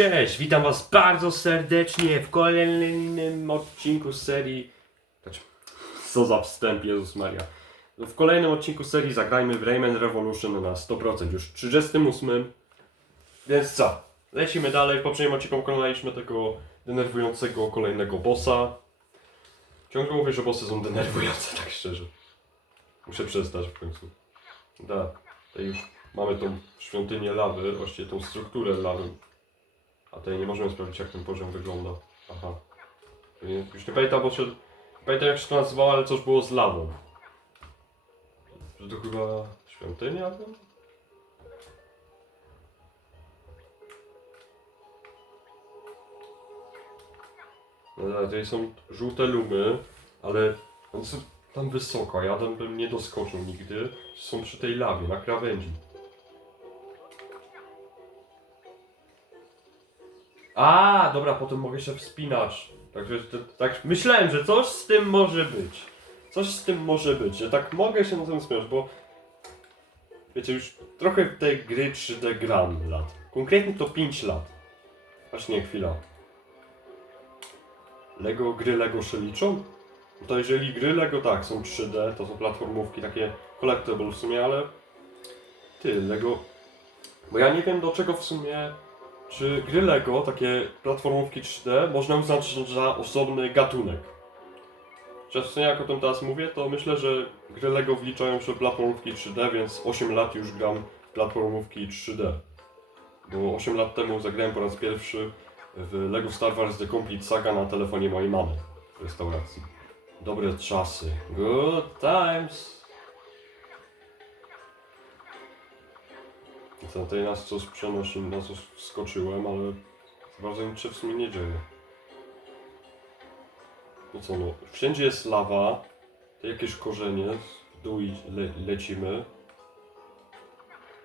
Cześć, witam was bardzo serdecznie w kolejnym odcinku serii... Znaczy, co za wstęp, Jezus Maria. W kolejnym odcinku serii zagrajmy w Rayman Revolution na 100%, już 38. Więc co? Lecimy dalej. W poprzednim odcinku pokonaliśmy tego denerwującego kolejnego bossa. Ciągle mówię, że bossy są denerwujące, tak szczerze. Muszę przestać w końcu. Da, to już mamy tą świątynię lawy, właściwie tą strukturę lawy. A tutaj nie możemy sprawdzić jak ten poziom wygląda. Aha. Nie- Już nie pamiętam, bo się... Pamiętam jak się to nazywało, ale coś było z lawą. Że to chyba świątynia była? No tak, tutaj są żółte lumy, ale one są tam wysoko, ja tam bym nie doskoczył nigdy. Są przy tej lawie, na krawędzi. A, dobra, potem mogę się wspinać. Także to, tak myślałem, że coś z tym może być. Coś z tym może być, że tak mogę się na tym wspinać, bo wiecie, już trochę w tej gry 3D gram lat. Konkretnie to 5 lat. Właśnie chwila. Lego gry Lego się liczą? No To jeżeli gry Lego tak, są 3D, to są platformówki takie collectible w sumie, ale ty, Lego... Bo ja nie wiem do czego w sumie, czy gry Lego, takie platformówki 3D, można uznać za osobny gatunek. Sumie jak o tym teraz mówię, to myślę, że gry Lego wliczają się w platformówki 3D, więc 8 lat już gram w platformówki 3D. Bo 8 lat temu zagrałem po raz pierwszy w Lego Star Wars The Complete Saga na telefonie mojej mamy w restauracji. Dobre czasy. Good times. Co tutaj nas coś przenosi, na coś wskoczyłem, ale bardzo nic się w sumie nie dzieje. No co no, wszędzie jest lawa, jakieś korzenie, w dół le, lecimy.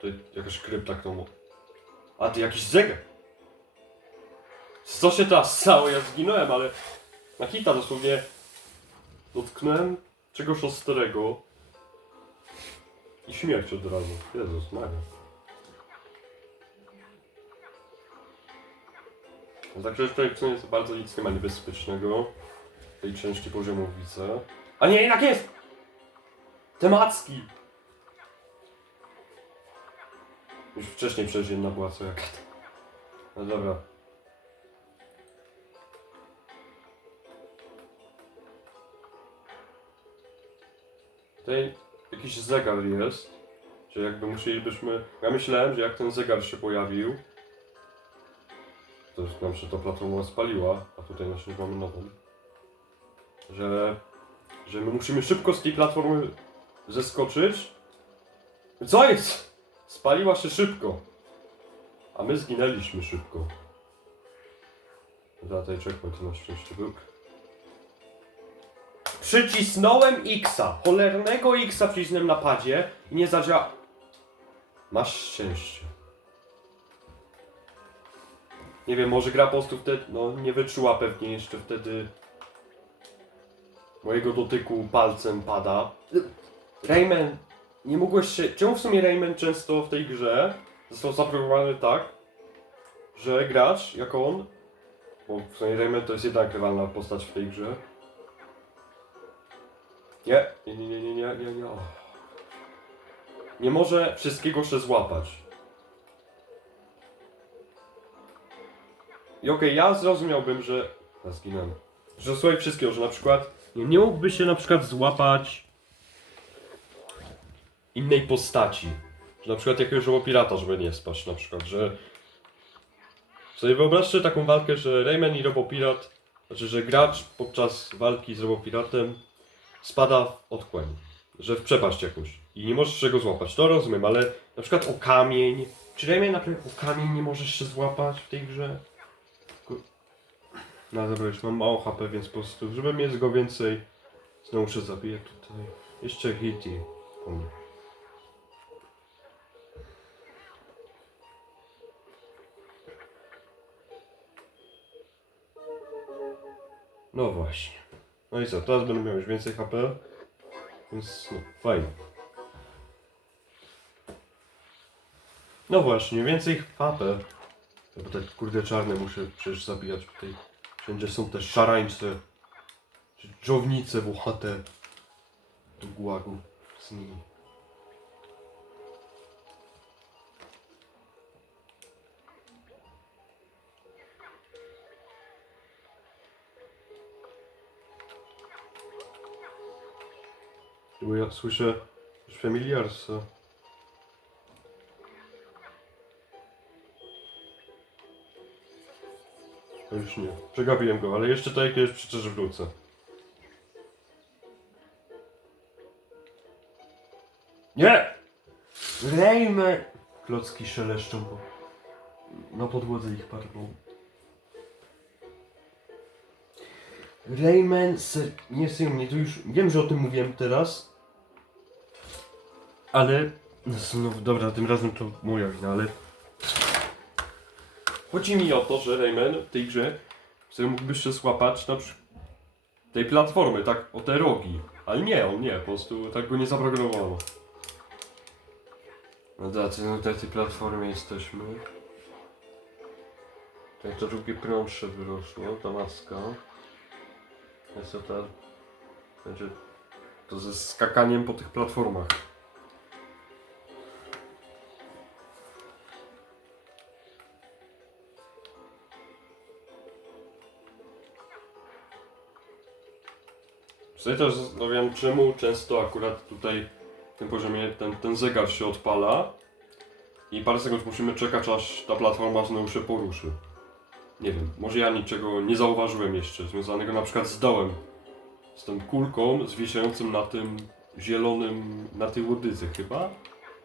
To jakaś krypta, którą... A, ty jakiś zegar! Co się teraz stało? Ja zginąłem, ale na hita dosłownie dotknąłem czegoś ostrego i śmierć od razu. Jezus Maria. No Także tutaj w sumie jest bardzo nic nie ma niebezpiecznego. Tej części poziomu widzę. A nie, jednak jest! Temacki! Już wcześniej przecież jedna była co jak. No dobra. Tutaj jakiś zegar jest, że jakby musielibyśmy... Ja myślałem, że jak ten zegar się pojawił, to już nam się ta platforma spaliła, a tutaj na mamy nową, że, że my musimy szybko z tej platformy zeskoczyć. Co jest? Spaliła się szybko, a my zginęliśmy szybko. Tutaj checkpoint na szczęście był. Przycisnąłem Xa, cholernego Xa przycisnąłem na i nie zadziała... Masz szczęście. Nie wiem, może gra po prostu wtedy, no nie wyczuła pewnie jeszcze wtedy mojego dotyku palcem pada. Rayman, nie mogłeś się... Czemu w sumie Rayman często w tej grze został zaprogramowany tak, że gracz, jak on, bo w sumie Rayman to jest jednak rywalna postać w tej grze. Nie, nie, nie, nie, nie, nie, nie. Nie może wszystkiego się złapać. I okej, ja zrozumiałbym, że... Ja. Że słuchaj wszystkiego, że na przykład... Nie, nie mógłby się na przykład złapać... innej postaci. Że na przykład jakiegoś pirata, żeby nie spać na przykład, że... Sobie wyobraźcie taką walkę, że Rayman i Robopirat... Znaczy, że gracz podczas walki z Robopiratem spada w otchłań, że w przepaść jakąś i nie możesz czego złapać. To rozumiem, ale na przykład o kamień. Czy Rayman na przykład o kamień nie możesz się złapać w tej grze? No dobra, już mam mało HP, więc po prostu, żeby mieć go więcej, znowu się zabiję tutaj. Jeszcze po mnie. No właśnie. No i co, teraz będę miał już więcej HP, więc no, fajnie. No właśnie, więcej HP. Bo te kurde czarne muszę przecież zabijać tutaj. Wszędzie są te szarańcze. Czy dżownice włochate. Do gułagu z nimi. Bo ja słyszę już familiarsa. Już nie. Przegapiłem go, ale jeszcze tutaj kiedyś przecież wrócę. Nie! Rejmy! Klocki szeleszczą, bo na podłodze ich parną. Rayman, se... nie sył mnie, to już wiem, że o tym mówiłem teraz, ale znowu, dobra, tym razem to moja wina, ale chodzi mi o to, że Rayman w tej grze sobie mógłby jeszcze złapać na przykład tej platformy, tak, o te rogi, ale nie, on nie, po prostu tak go nie zaprogramowano. No da, to na tej platformie jesteśmy. Tak to drugie prąższe wyrosło, ta maska. Jest to ta... Będzie to ze skakaniem po tych platformach. Sobie też zastanawiam, czemu często akurat tutaj w tym poziomie ten, ten zegar się odpala i parę sekund musimy czekać, aż ta platforma znowu się poruszy. Nie wiem, może ja niczego nie zauważyłem jeszcze, związanego na przykład z dołem. Z tą kulką zwieszającym na tym zielonym, na tej łodyzy chyba?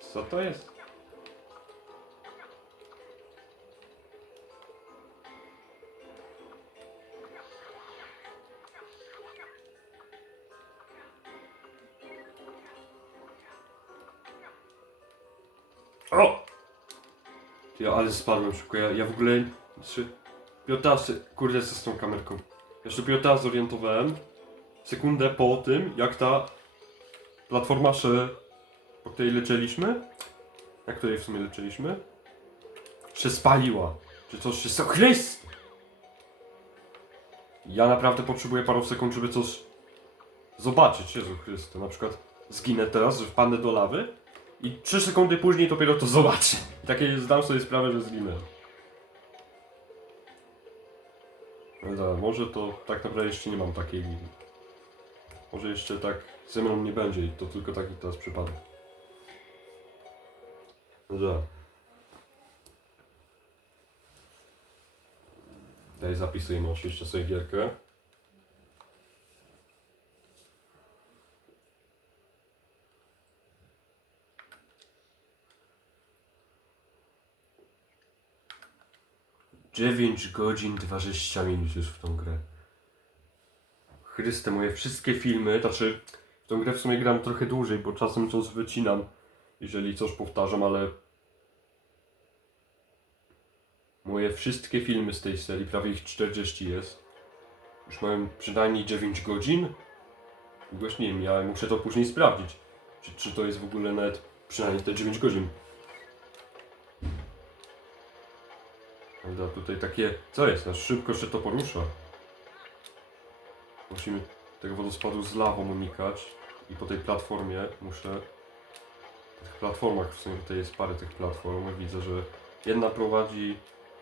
Co to jest? O! Ja, ale spadłem szybko, ja, ja w ogóle... Piotasy, kurde, co z tą kamerką? Jeszcze piota zorientowałem sekundę po tym, jak ta platforma się, po której lecieliśmy, na której w sumie lecieliśmy, się spaliła. Czy coś się stało? Chryst! Ja naprawdę potrzebuję paru sekund, żeby coś zobaczyć. Jezu Chryste, na przykład zginę teraz, że wpadnę do lawy i 3 sekundy później dopiero to zobaczę. Takie zdam sobie sprawę, że zginę. No da, może to tak naprawdę jeszcze nie mam takiej Może jeszcze tak ze mną nie będzie i to tylko taki teraz przypadek. No da. Daj zapisujmy oczywiście sobie gierkę. Dziewięć godzin 20 minut już w tą grę. Chryste, moje wszystkie filmy, znaczy w tą grę w sumie gram trochę dłużej, bo czasem coś wycinam, jeżeli coś powtarzam, ale moje wszystkie filmy z tej serii, prawie ich 40 jest, już mają przynajmniej 9 godzin. Właśnie nie wiem, ja muszę to później sprawdzić, czy, czy to jest w ogóle nawet przynajmniej te 9 godzin. Prawda, tutaj takie, co jest, aż szybko się to porusza. Musimy tego wodospadu z lawą unikać i po tej platformie muszę... Po tych platformach, w sumie tutaj jest parę tych platform, widzę, że jedna prowadzi...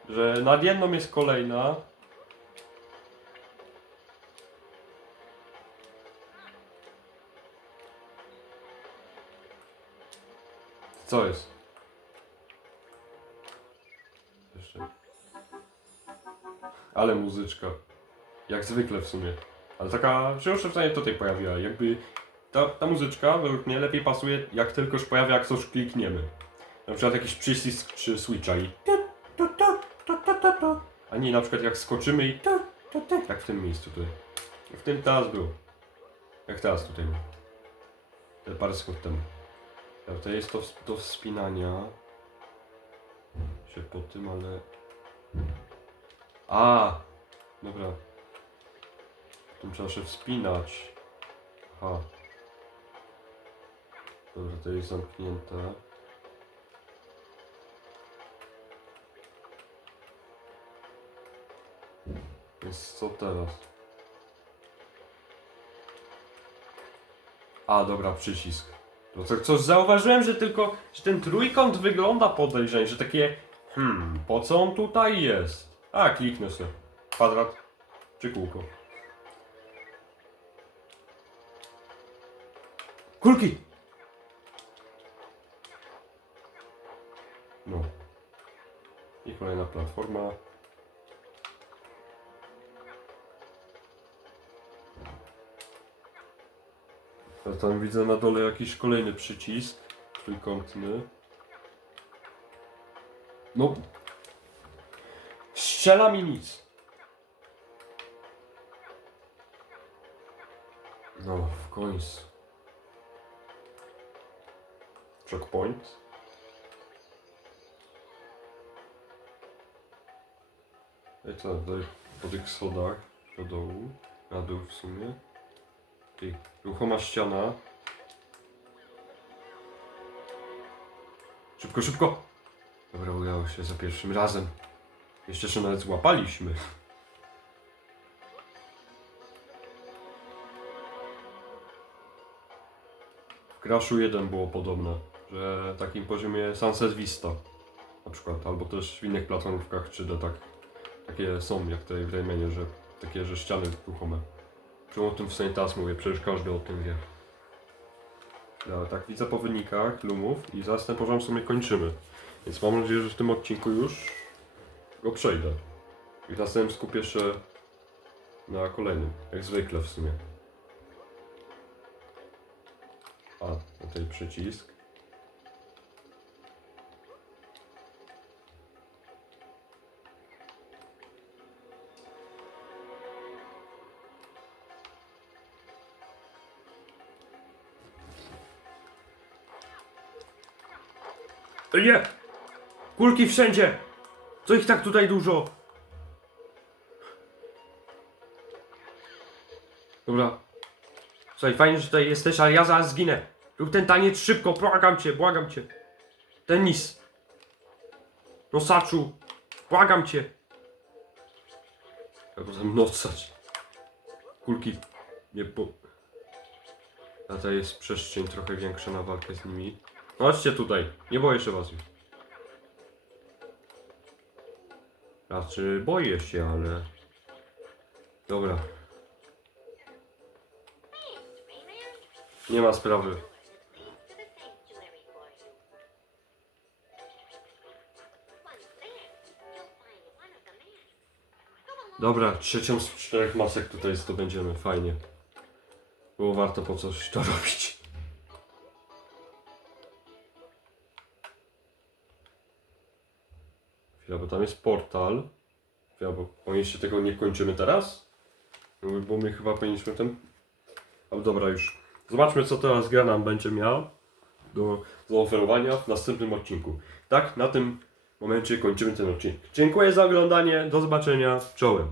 że nad jedną jest kolejna. Co jest? Ale muzyczka. Jak zwykle w sumie. Ale taka się już stanie tutaj pojawiła. Jakby ta, ta muzyczka według mnie lepiej pasuje jak tylko się pojawia jak coś klikniemy. Na przykład jakiś przycisk czy switcha i a nie na przykład jak skoczymy i tak w tym miejscu tutaj. W tym teraz był. Jak teraz tutaj. Te parę sekund temu. Ja, to jest to do wspinania się po tym, ale... A, Dobra. Tu trzeba się wspinać. Aha. Dobra, to jest zamknięte. Więc co teraz? A, dobra, przycisk. No to coś zauważyłem, że tylko, że ten trójkąt wygląda podejrzanie, że takie hmm, po co on tutaj jest? A, kliknę sobie. Kwadrat czy kółko. Kulki! No. I kolejna platforma. Ja tam widzę na dole jakiś kolejny przycisk trójkątny. No. Strzela mi nic. No, w końcu. Checkpoint. I co, tutaj po tych schodach do dołu, na dół w sumie. Ty, ruchoma ściana. Szybko, szybko! Dobra, udało się za pierwszym razem. Jeszcze się nawet złapaliśmy. W Crashu 1 było podobne, że na takim poziomie Sunset Vista na przykład, albo też w innych platformówkach 3D tak, takie są jak tutaj w Raymanie, że takie, że ściany ruchome. Czemu o tym w Saint Task mówię? Przecież każdy o tym wie. Ja tak widzę po wynikach lumów i zaraz ten poziom w sumie kończymy. Więc mam nadzieję, że w tym odcinku już go przejdę. I w następnym skupię się na kolejnym, jak zwykle w sumie. A, tutaj przycisk. Nie! Kulki wszędzie! Co ich tak tutaj dużo? Dobra. Słuchaj, fajnie, że tutaj jesteś, ale ja zaraz zginę. Rób ten taniec szybko, błagam cię, błagam cię. Tenis. Nosaczu. Błagam cię. Ja potem nocać. Kulki. Nie po... A to jest przestrzeń trochę większa na walkę z nimi. Chodźcie tutaj. Nie boję się was już. Znaczy, boję się, ale... Dobra. Nie ma sprawy. Dobra, trzecią z czterech masek tutaj zdobędziemy, fajnie. Było warto po coś to robić. Chwila, bo tam jest portal. Chwila, bo o jeszcze tego nie kończymy teraz? Bo my chyba powinniśmy ten... Ale dobra, już. Zobaczmy, co teraz gra nam będzie miał do zaoferowania w następnym odcinku. Tak, na tym momencie kończymy ten odcinek. Dziękuję za oglądanie, do zobaczenia, czołem.